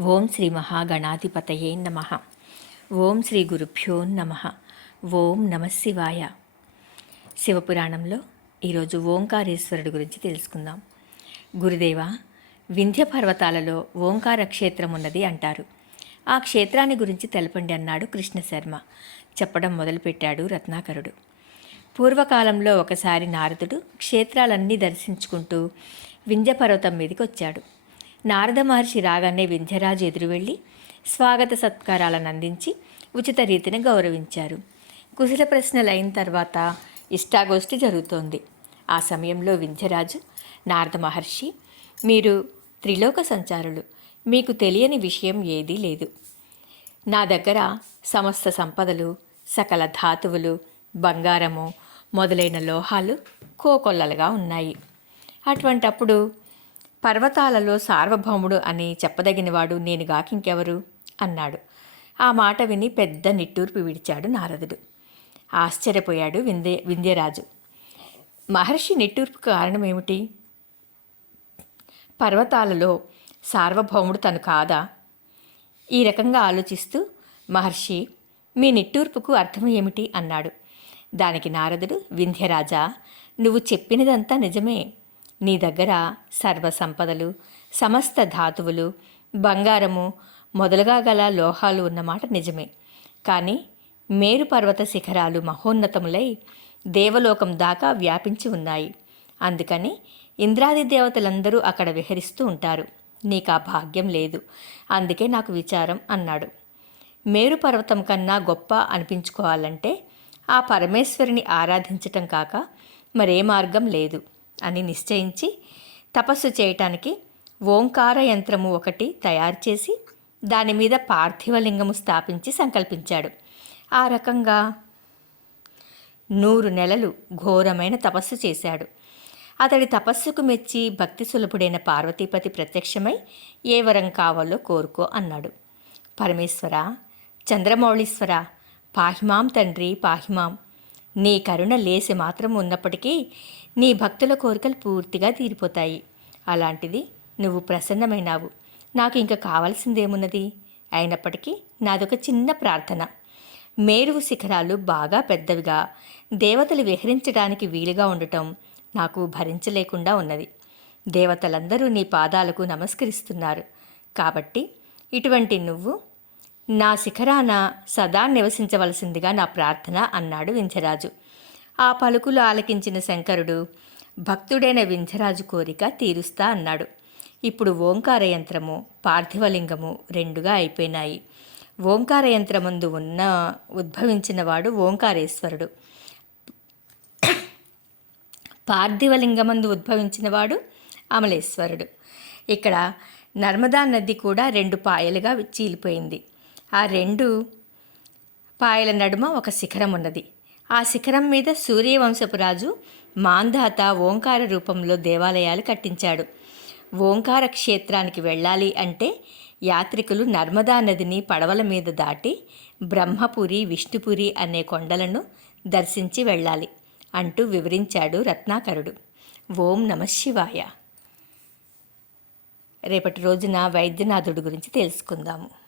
ఓం శ్రీ మహాగణాధిపతయే నమ. ఓం శ్రీ గురుభ్యో నమ. ఓం నమశివాయ శివపురాణంలో ఈరోజు ఓంకారేశ్వరుడు గురించి తెలుసుకుందాం. గురుదేవ వింధ్య పర్వతాలలో ఓంకార క్షేత్రం ఉన్నది అంటారు. ఆ క్షేత్రాన్ని గురించి తెలపండి అన్నాడు కృష్ణశర్మ. చెప్పడం మొదలుపెట్టాడు రత్నాకరుడు. పూర్వకాలంలో ఒకసారి నారదుడు క్షేత్రాలన్నీ దర్శించుకుంటూ వింధ్య పర్వతం మీదకి వచ్చాడు నారద మహర్షి రాగానే వింధ్యరాజు ఎదురు వెళ్ళి స్వాగత సత్కారాలను అందించి ఉచిత రీతిని గౌరవించారు. కుశల ప్రశ్నలు అయిన తర్వాత ఇష్టాగోష్ఠి జరుగుతోంది. ఆ సమయంలో వింధ్యరాజు నారద మహర్షి మీరు త్రిలోక సంచారులు మీకు తెలియని విషయం ఏదీ లేదు. నా దగ్గర సమస్త సంపదలు సకల ధాతువులు బంగారము మొదలైన లోహాలు కోకొల్లలుగా ఉన్నాయి. అటువంటప్పుడు పర్వతాలలో సార్వభౌముడు అని చెప్పదగినవాడు నేను గాకింకెవరు అన్నాడు. ఆ మాట విని పెద్ద నిట్టూర్పు విడిచాడు నారదుడు. ఆశ్చర్యపోయాడు విందే వింధ్యరాజు. మహర్షి నిట్టూర్పు కారణం ఏమిటి పర్వతాలలో సార్వభౌముడు తను కాదా? ఈ రకంగా ఆలోచిస్తూ మహర్షి మీ నిట్టూర్పుకు అర్థం ఏమిటి? అన్నాడు. దానికి నారదుడు వింధ్యరాజా నువ్వు చెప్పినదంతా నిజమే. నీ దగ్గర సర్వసంపదలు సమస్త ధాతువులు బంగారము మొదలుగా గల లోహాలు ఉన్నమాట నిజమే. కానీ మేరు పర్వత శిఖరాలు మహోన్నతములై దేవలోకం దాకా వ్యాపించి ఉన్నాయి. అందుకని ఇంద్రాది దేవతలందరూ అక్కడ విహరిస్తూ ఉంటారు. నీకు ఆ భాగ్యం లేదు. అందుకే నాకు విచారం అన్నాడు. మేరు పర్వతం కన్నా గొప్ప అనిపించుకోవాలంటే ఆ పరమేశ్వరిని ఆరాధించటం కాక మరే మార్గం లేదు. అని నిశ్చయించి తపస్సు చేయటానికి ఓంకార యంత్రము ఒకటి తయారు చేసి దాని మీద పార్థివలింగము స్థాపించి సంకల్పించాడు. ఆ రకంగా నూరు నెలలు ఘోరమైన తపస్సు చేశాడు. అతడి తపస్సుకు మెచ్చి భక్తి సులభుడైన పార్వతీపతి ప్రత్యక్షమై ఏ వరం కావాలో కోరుకో అన్నాడు. పరమేశ్వర చంద్రమౌళీశ్వర పాహిమాం తండ్రి పాహిమాం. నీ కరుణ లేసి మాత్రం ఉన్నప్పటికీ నీ భక్తుల కోరికలు పూర్తిగా తీరిపోతాయి. అలాంటిది నువ్వు ప్రసన్నమైనావు. నాకు ఇంకా కావాల్సిందేమున్నది? అయినప్పటికీ నాదొక చిన్న ప్రార్థన. మేరువు శిఖరాలు బాగా పెద్దవిగా. దేవతలు విహరించడానికి వీలుగా ఉండటం నాకు భరించలేకుండా ఉన్నది. దేవతలందరూ నీ పాదాలకు నమస్కరిస్తున్నారు. కాబట్టి ఇటువంటి నువ్వు నా శిఖరాన సదా నివసించవలసిందిగా నా ప్రార్థన అన్నాడు వింజరాజు ఆ పలుకులు ఆలకించిన శంకరుడు భక్తుడైన వింజరాజు కోరిక తీరుస్తా అన్నాడు. ఇప్పుడు ఓంకార యంత్రము పార్థివలింగము రెండుగా అయిపోయినాయి. ఓంకార యంత్రముందు ఉన్న ఉద్భవించినవాడు ఓంకారేశ్వరుడు. పార్థివలింగమందు ఉద్భవించినవాడు అమలేశ్వరుడు. ఇక్కడ నర్మదా నది కూడా రెండు పాయలుగా చీలిపోయింది. ఆ రెండు పాయల నడుమ ఒక శిఖరం ఉన్నది. ఆ శిఖరం మీద సూర్యవంశపు రాజు మాంధాత ఓంకార రూపంలో దేవాలయాలు కట్టించాడు. ఓంకార క్షేత్రానికి వెళ్ళాలి అంటే యాత్రికులు నర్మదా నదిని పడవల మీద దాటి బ్రహ్మపురి విష్ణుపురి అనే కొండలను దర్శించి వెళ్ళాలి అంటూ వివరించాడు రత్నాకరుడు. ఓం నమ శివాయ. రేపటి రోజున వైద్యనాథుడి గురించి తెలుసుకుందాము.